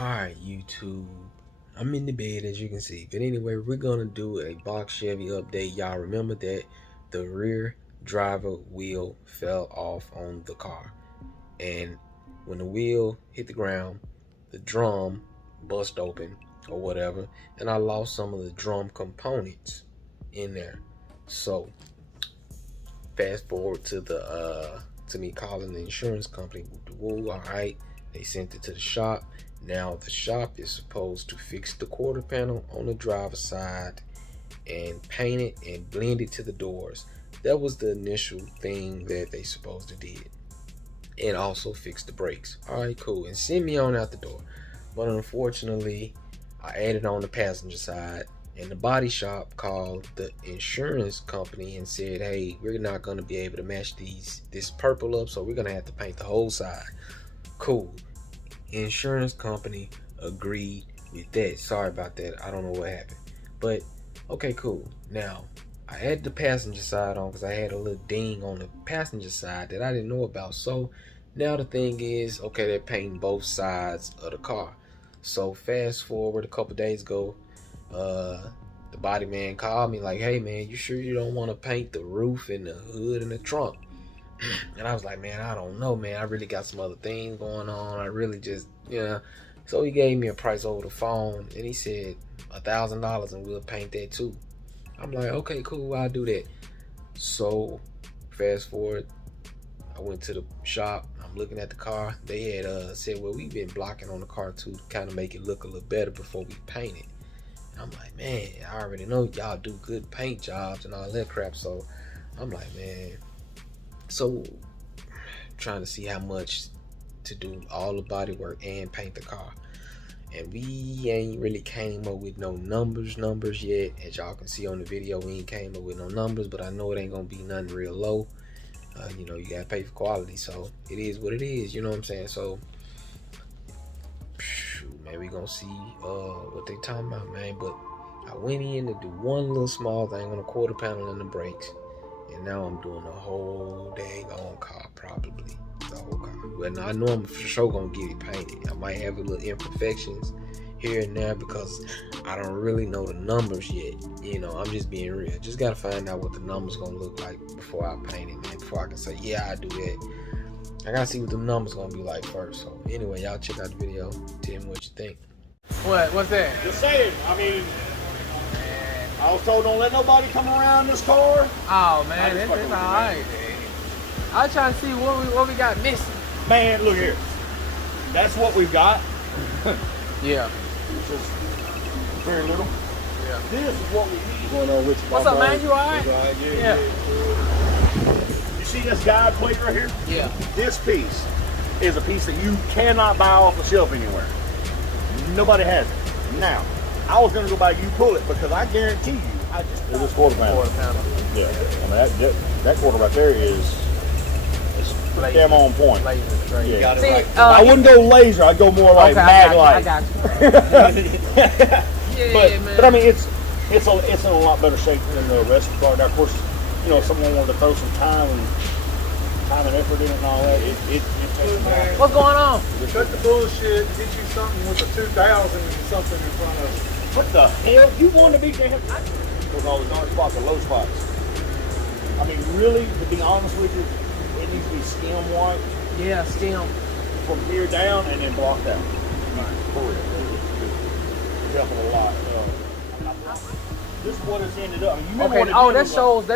Alright, YouTube. I'm in the bed as you can see. But anyway, we're gonna do a box Chevy update. Y'all remember that the rear driver wheel fell off on the car. And when the wheel hit the ground, the drum bust open or whatever. And I lost some of the drum components in there. So fast forward to the to me calling the insurance company. Alright. They sent it to the shop. Now the shop is supposed to fix the quarter panel on the driver's side and paint it and blend it to the doors. That was the initial thing that they supposed to did. And also fix the brakes. Alright, cool. And send me on out the door. But unfortunately, I added on the passenger side, and the body shop called the insurance company and said, hey, we're not going to be able to match this purple up, so we're going to have to paint the whole side. Cool. Insurance company agreed with that. Sorry about that. I don't know what happened. But okay, cool. Now I added the passenger side on because I had a little ding on the passenger side that I didn't know about. So now the thing is, okay, they're painting both sides of the car. So fast forward a couple days ago, the body man called me like, hey man, you sure you don't want to paint the roof and the hood and the trunk? And I was like, man, I don't know, man. I really got some other things going on. I really just, So he gave me a price over the phone, and he said $1,000, and we'll paint that too. I'm like, okay, cool, I'll do that. So fast forward, I went to the shop. I'm looking at the car. They had said, well, we've been blocking on the car too, to kind of make it look a little better before we paint it. I'm like, man, I already know y'all do good paint jobs and all that crap. So I'm like, man. So trying to see how much to do all the body work and paint the car, and we ain't really came up with no numbers yet. As y'all can see on the video, we ain't came up with no numbers, but I know it ain't gonna be nothing real low. You gotta pay for quality, so it is what it is, you know what I'm saying? So man, we gonna see what they talking about, man. But I went in to do one little small thing on the quarter panel and the brakes. And now I'm doing the whole dang on car, probably the whole car. Well, I know I'm for sure gonna get it painted. I might have a little imperfections here and there because I don't really know the numbers yet. I'm just being real. Just gotta find out what the numbers gonna look like before I paint it, man. Before I can say, yeah, I do that. I gotta see what the numbers gonna be like first. So anyway, y'all check out the video. Tell me what you think. What's that? Just saying. I mean, I was told don't let nobody come around this car. Oh man, it's alright. I was trying to see what we got missing. Man, look here. That's what we've got. Yeah. Which is very little. Yeah. This is what we need. Going on with you, What's up, man? You alright? Yeah. You see this guide plate right here? Yeah. This piece is a piece that you cannot buy off the shelf anywhere. Nobody has it. Now, I was going to go buy you pull it because I guarantee you, it was quarter panel. Yeah, I mean that quarter right there is pretty damn on point. Laser, yeah. got it. See, right. I wouldn't go laser. I'd go more like mag light. I got you. Yeah, but I mean it's in a lot better shape than the rest of the car. Now, of course, if someone wanted to throw some time and effort in it and all that, it takes time. What's going on? Cut the bullshit, get you something with a 2000 and something in front of it. What the hell? You want to be damn? Because all the dark spots are low spots. I mean, really, to be honest with you, it needs to be skim white. Yeah, skim. From here down and then blocked out. Right. For real. It's helping a lot. This is what it's ended up. You okay. Oh, that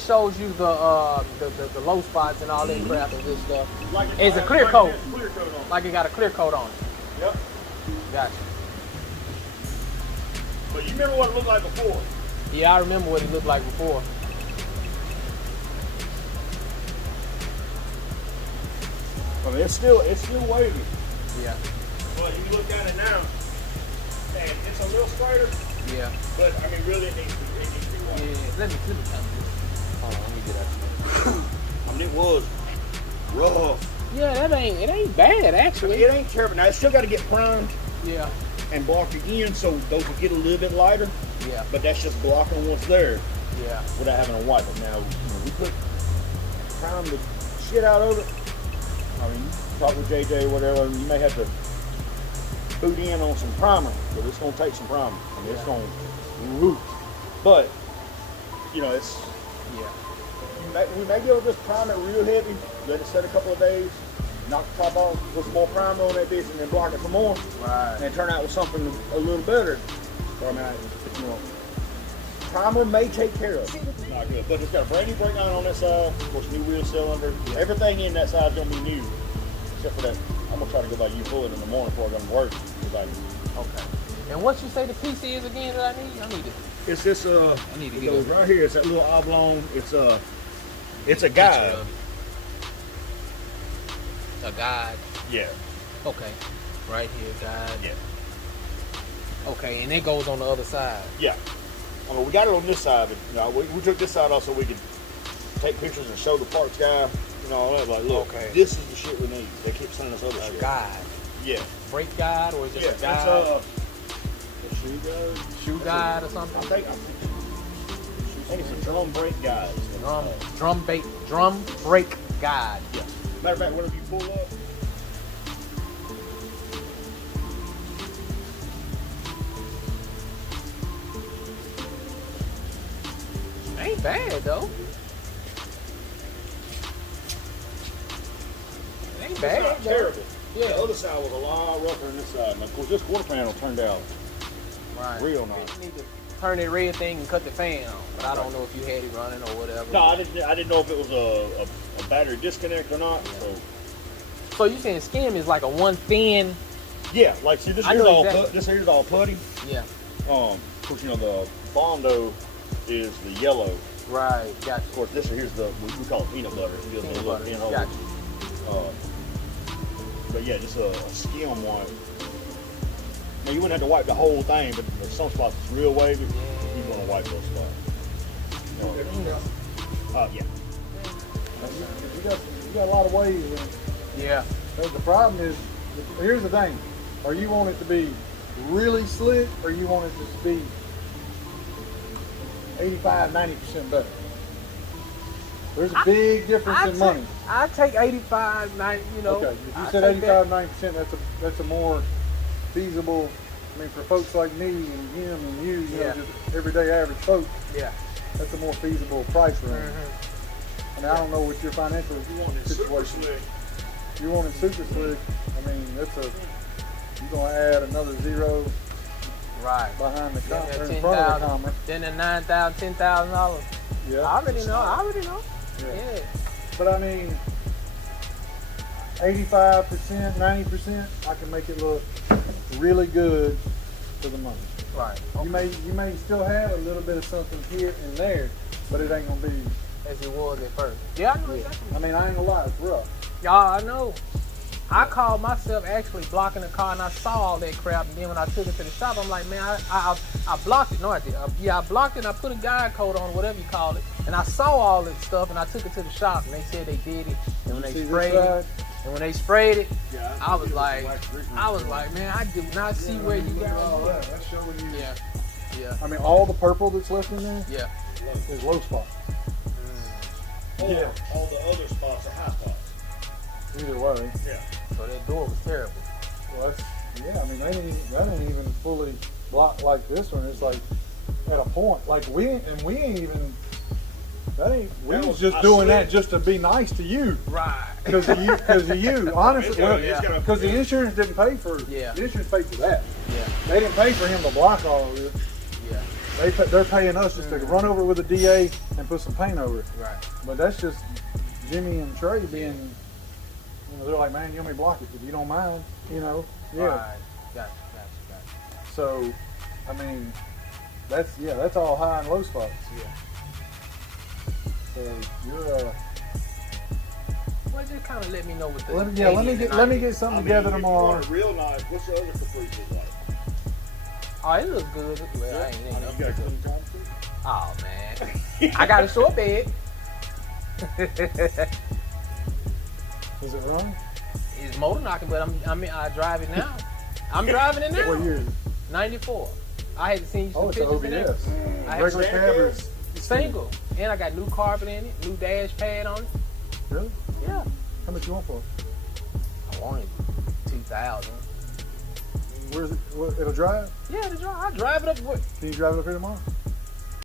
shows you the low spots and all that crap and this stuff. Like it's a clear coat. Clear coat on. Like it got a clear coat on it. Yep. Gotcha. But you remember what it looked like before? Yeah, I remember what it looked like before. I mean, it's still wavy. Yeah. But you look at it now, and it's a little straighter. Yeah. But I mean, really, it needs to be white. Yeah. Let me come this. Hold on, let me get out. I mean, it was rough. Yeah, it ain't bad actually. It ain't terrible. Now it's still got to get primed. Yeah. And blocked again, so those will get a little bit lighter. Yeah. But that's just blocking what's there. Yeah. Without having to wipe it. Now, we put prime the shit out of it. I mean, you talk with JJ or whatever, and you may have to boot in on some primer, but it's gonna take some primer. I mean, it's gonna roof. But you know, it's we may be able to just prime it real heavy, let it set a couple of days, knock the top off, put some more primer on that bitch, and then block it some more, and turn out with something a little better. So, I mean, you know, primer may take care of it. It's not good, but it's got a brand new brake line on that side. Of course, new wheel cylinder. Everything in that side is gonna be new, except for that. I'm gonna try to go by you pull it in the morning before I go to work. Okay. And what you say the piece is again that I need? I need it. It's this I need to get it right here. It's that little oblong. It's a guide. A guide. Yeah. Okay. Right here, guide. Yeah. Okay, and it goes on the other side. Yeah. I mean, we got it on this side, but you know, we took this side off so we could take pictures and show the parts guy. You know, all that. Like, look, this is the shit we need. They keep sending us other shit. Guide. Yeah. Brake guide, or is it a guide? A shoe guide. Shoe guide or something. I think it's a drum brake guide. Drum brake guide. Yeah. Matter of fact, whenever you pull up. Ain't bad though. Ain't bad. It's not terrible. Yeah. The other side was a lot rougher than this side. And of course, this quarter panel turned out real nice. You need to turn that red thing and cut the fan on, but I don't know if you had it running or whatever. No, I didn't know if it was a battery disconnect or not. Yeah. So you saying skim is like a one thin? Yeah, like see this here's all putty. Yeah. Of course, you know the Bondo is the yellow. Right. Gotcha. Of course, here's the we call it peanut butter. Peanut butter. Gotcha. But yeah, just a skim one. Now you wouldn't have to wipe the whole thing, but there's some spots that's real wavy. You want to wipe those spots. Yeah. You got a lot of ways. Yeah. But the problem is, here's the thing: are you want it to be really slick, or you want it to be 85-90% better? There's a big difference in money. I take 85, 90, you know. Okay, if you said 85-90%, that's a more feasible. I mean, for folks like me and him and you know, just everyday average folks. Yeah. That's a more feasible price range. And I don't know what your financial situation is. You want it super slick. I mean, you're gonna add another zero. Right. Behind the comma, then in front of the comma. Then the $9,000, $10,000. Yeah. I already know. Yeah. But I mean, 85%, 90%, I can make it look really good for the money. Right. Okay. You may still have a little bit of something here and there, but it ain't gonna be as it was at first. Yeah, I know exactly. I mean, I ain't gonna lie, it's rough. Y'all, I know. I called myself actually blocking the car, and I saw all that crap. And then when I took it to the shop, I'm like, man, I blocked it. No, I did. I blocked it. And I put a guide code on, whatever you call it. And I saw all that stuff, and I took it to the shop, and they said they did it. And when they sprayed it, I was like, man, I do not see where you got all that. That's showing you. Yeah. I mean, all the purple that's left in there. Yeah. Is low spot. Yeah. All the other spots are high spots. Either way. Yeah. So that door was terrible. Well, I mean, that ain't even fully blocked like this one. It's like at a point. Like we ain't even. We was just doing that just to be nice to you. Right. Because of you. Honestly, because the insurance didn't pay for. Yeah. The insurance paid for that. Yeah. They didn't pay for him to block all of this. Yeah. They're paying us just to run over it with a DA and put some paint over it. Right. But that's just Jimmy and Trey being. You know, they're like, man, you want me to block it if you don't mind, you know. Yeah. Right. Gotcha. So, I mean, that's all high and low spots. Yeah. So you're Well, just kind of let me know what the. let me get something together tomorrow. Real nice. What's the other Caprice look like? Oh, it looks good. Well, I ain't in You got a clean top too? Oh man, I got a short bed. Is it wrong? It's motor knocking, but I drive it now. I'm driving it now. What year? 94. I had to send you some Oh, it's an pictures in there. OBS. Regular cab or single, and I got new carpet in it, new dash pad on it. Really? Yeah. How much you want for it? I wanted 2,000. Where's it? It'll drive? Yeah, I drive it up. Can you drive it up here tomorrow?